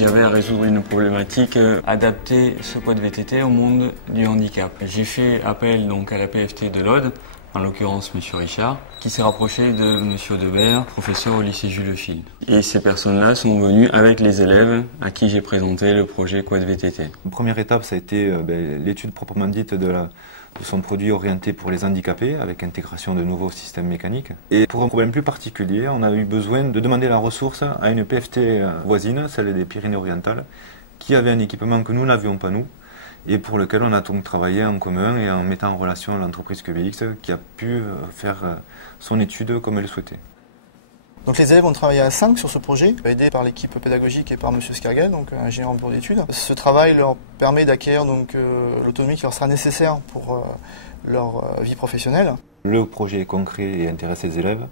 j'avais à résoudre une problématique, adapter ce quad VTT au monde du handicap. J'ai fait appel donc à la PFT de l'Aude, en l'occurrence M. Richard, qui s'est rapproché de M. Debert, professeur au lycée Jules Lefil. Et ces personnes-là sont venues avec les élèves à qui j'ai présenté le projet quad VTT. La première étape, ça a été l'étude proprement dite de son produit orienté pour les handicapés, avec intégration de nouveaux systèmes mécaniques. Et pour un problème plus particulier, on a eu besoin de demander la ressource à une PFT voisine, celle des Pyrénées-Orientales, qui avait un équipement que nous n'avions pas nous, et pour lequel on a donc travaillé en commun et en mettant en relation l'entreprise QBX qui a pu faire son étude comme elle le souhaitait. Donc les élèves ont travaillé à 5 sur ce projet, aidés par l'équipe pédagogique et par M. Scargel, donc ingénieur en bureau d'études. Ce travail leur permet d'acquérir l'autonomie qui leur sera nécessaire pour leur vie professionnelle. Le projet est concret et intéresse les élèves.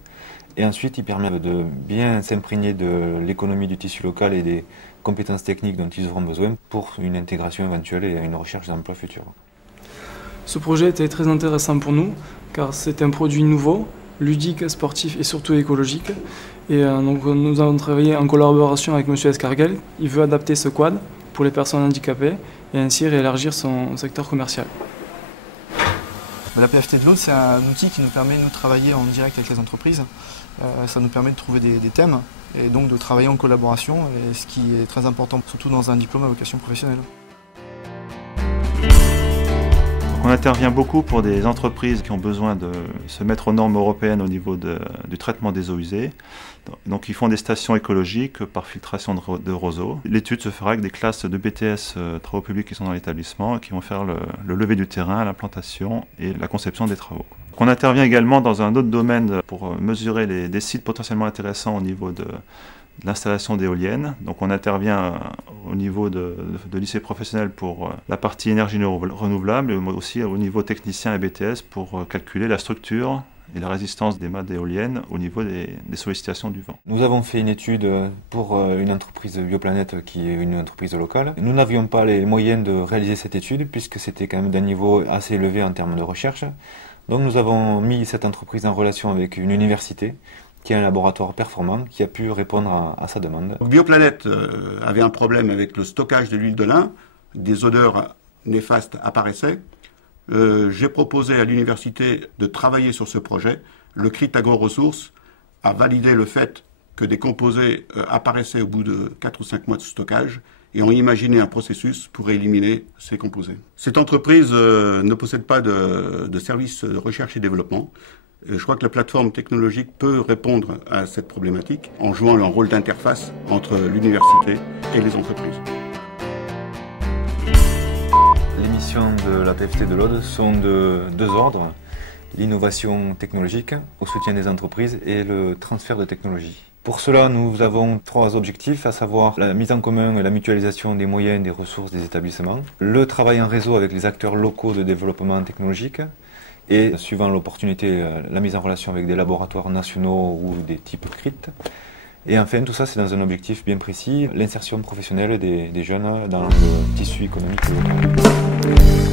Et ensuite, il permet de bien s'imprégner de l'économie du tissu local et des compétences techniques dont ils auront besoin pour une intégration éventuelle et une recherche d'emploi future. Ce projet était très intéressant pour nous, car c'est un produit nouveau, ludique, sportif et surtout écologique. Et donc nous avons travaillé en collaboration avec M. Escargel. Il veut adapter ce quad pour les personnes handicapées et ainsi élargir son secteur commercial. La PFT de l'Aude, c'est un outil qui nous permet de travailler en direct avec les entreprises. Ça nous permet de trouver des thèmes et donc de travailler en collaboration, et ce qui est très important, surtout dans un diplôme à vocation professionnelle. On intervient beaucoup pour des entreprises qui ont besoin de se mettre aux normes européennes au niveau du traitement des eaux usées. Donc ils font des stations écologiques par filtration de roseaux. L'étude se fera avec des classes de BTS travaux publics qui sont dans l'établissement et qui vont faire le levé du terrain, l'implantation et la conception des travaux. On intervient également dans un autre domaine pour mesurer des sites potentiellement intéressants au niveau de l'installation d'éoliennes. Donc on intervient au niveau de lycée professionnel pour la partie énergie renouvelable, mais aussi au niveau technicien et BTS pour calculer la structure et la résistance des mâts d'éoliennes au niveau des sollicitations du vent. Nous avons fait une étude pour une entreprise Bioplanète qui est une entreprise locale. Nous n'avions pas les moyens de réaliser cette étude puisque c'était quand même d'un niveau assez élevé en termes de recherche. Donc nous avons mis cette entreprise en relation avec une université qui est un laboratoire performant qui a pu répondre à sa demande. Bioplanète avait un problème avec le stockage de l'huile de lin, des odeurs néfastes apparaissaient. J'ai proposé à l'université de travailler sur ce projet. Le CRIT Agro-Ressources a validé le fait que des composés apparaissaient au bout de 4 ou 5 mois de stockage et ont imaginé un processus pour éliminer ces composés. Cette entreprise ne possède pas de service de recherche et développement. Je crois que la plateforme technologique peut répondre à cette problématique en jouant leur rôle d'interface entre l'université et les entreprises. Les missions de la PFT de l'Aude sont de 2 ordres, l'innovation technologique au soutien des entreprises et le transfert de technologie. Pour cela, nous avons 3 objectifs, à savoir la mise en commun et la mutualisation des moyens et des ressources des établissements, le travail en réseau avec les acteurs locaux de développement technologique, et suivant l'opportunité, la mise en relation avec des laboratoires nationaux ou des types CRIT. Et enfin, tout ça, c'est dans un objectif bien précis, l'insertion professionnelle des jeunes dans le tissu économique local.